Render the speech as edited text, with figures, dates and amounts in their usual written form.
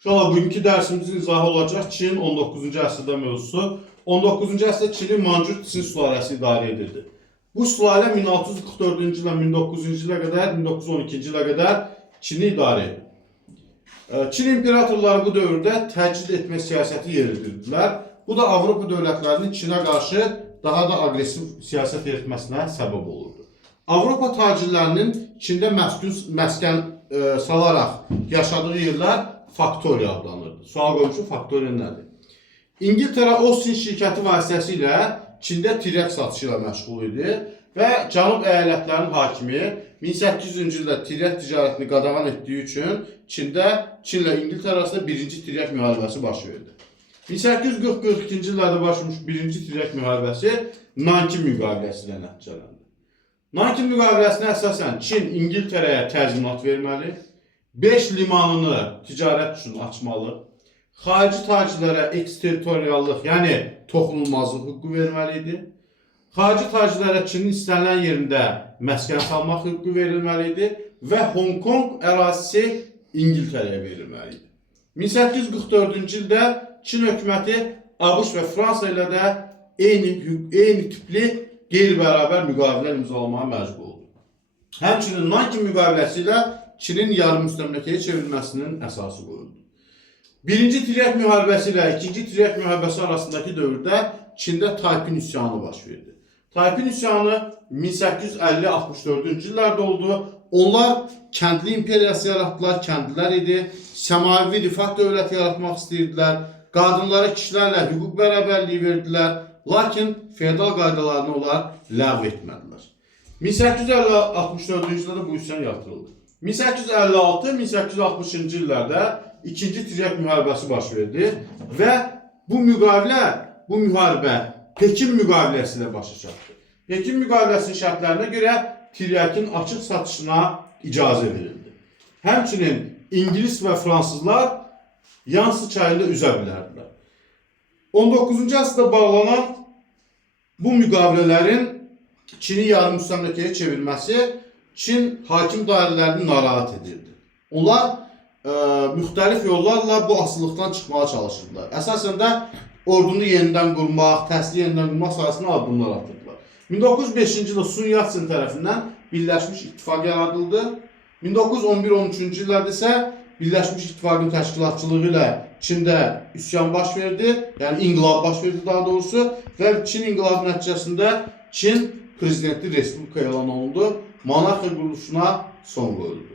Uşaqlar, bugünkü dərsimizin izahı olacaq Çin 19-cu əsrdə mövzusu. 19-cu əsrdə Çinin Manjur Çin sülaləsi idarə edirdi. Bu sülalə 1644-cü ildən 1900-cü ilə qədər, 1912-ci ilə qədər Çini idarə edir. Çin imperatorları bu dövrdə təcrid etmə siyasəti yeridirdilər. Bu da Avropa dövlətlərinin Çinə qarşı daha da aqressiv siyasət yeritməsinə səbəb olurdu. Avropa tacirlərinin Çində məskən salaraq yaşadığı yerlər faktoriya adlanırdı. Sual qoymuşum, faktoriya nədir? İngiltərə Austin şirkəti vasitəsilə Çində tirək satışı ilə məşğul idi və Cənub əyalətlərinin hakimi 1800-cü ildə tirək ticarətini qadağan etdiyi üçün Çində Çinlə İngiltərə arasında birinci tirək müharibəsi baş verdi. 1840-42-ci illərdə başlamış birinci tirək müharibəsi Nankin müqaviləsi ilə nəticələndi. Nankin müqaviləsinə əsasən Çin İngiltərəyə təzminat verməli, 5 limanını ticarət üçün açmalı, xarici tacirlərə eksterritoriallıq, yəni toxunulmazlıq hüququ verməli idi. Xarici tacirlərə Çinin istənilən yerində məskən salmaq hüququ verilməli idi və Hong Kong ərazisi İngiltərəyə verilməli idi. 1844-cü ildə Çin hökuməti ABŞ və Fransa ilə də eyni tipli qeyri-bərabər müqavilə imzalamağa məcbur oldu. Həmçinin Nankin müqaviləsi ilə Çinin yarım müstəmləkəyə çevrilməsinin əsası qoyuldu. Birinci tirək müharibəsi ilə ikinci tirək müharibəsi arasındakı dövrdə Çində Taypin üsyanı baş verdi. Taypin üsyanı 1850-64-cü illərdə oldu. Onlar kəndli imperiyası yaratdılar, kəndlilər idi. Səmavi rifah dövləti yaratmaq istəyirdilər. Qadınlara kişilərlə hüquq bərabərliyi verdilər. Lakin feodal qaydalarını onlar ləğv etmədilər. 1850-64-cü illərdə bu üsyan yatırıldı. 1856-1860-cı illərdə ikinci tirək müharibəsi baş verdi və bu müharibə Pekin müqaviləsi ilə başa çatdı. Pekin müqaviləsinin şərtlərinə görə tiryəkin açıq satışına icazə verildi. Həmçinin İngilis və fransızlar Yansı çayında üzə bilərdilər. 19-cu əsrdə bağlanan bu müqavilələrin Çini yarım müstəmləkəyə çevirməsi Çin hakim dairələrini narahat edirdi. Onlar müxtəlif yollarla bu asılılıqdan çıxmağa çalışırdılar. Əsasən də ordunu yenidən qurmaq, təhsili yenidən qurmaq sayəsində addımlar atırdılar. 1905-ci ildə Sun Yat-sen tərəfindən Birləşmiş İttifaq yaradıldı. 1911-13-cü illərdə isə Birləşmiş İttifaqın təşkilatçılığı ilə Çində üsyan baş verdi, yəni inqilab baş verdi daha doğrusu və Çin inqilabı nəticəsində Çin prezidentli respublika elan olundu, monarxiya quruluşuna son qoyuldu.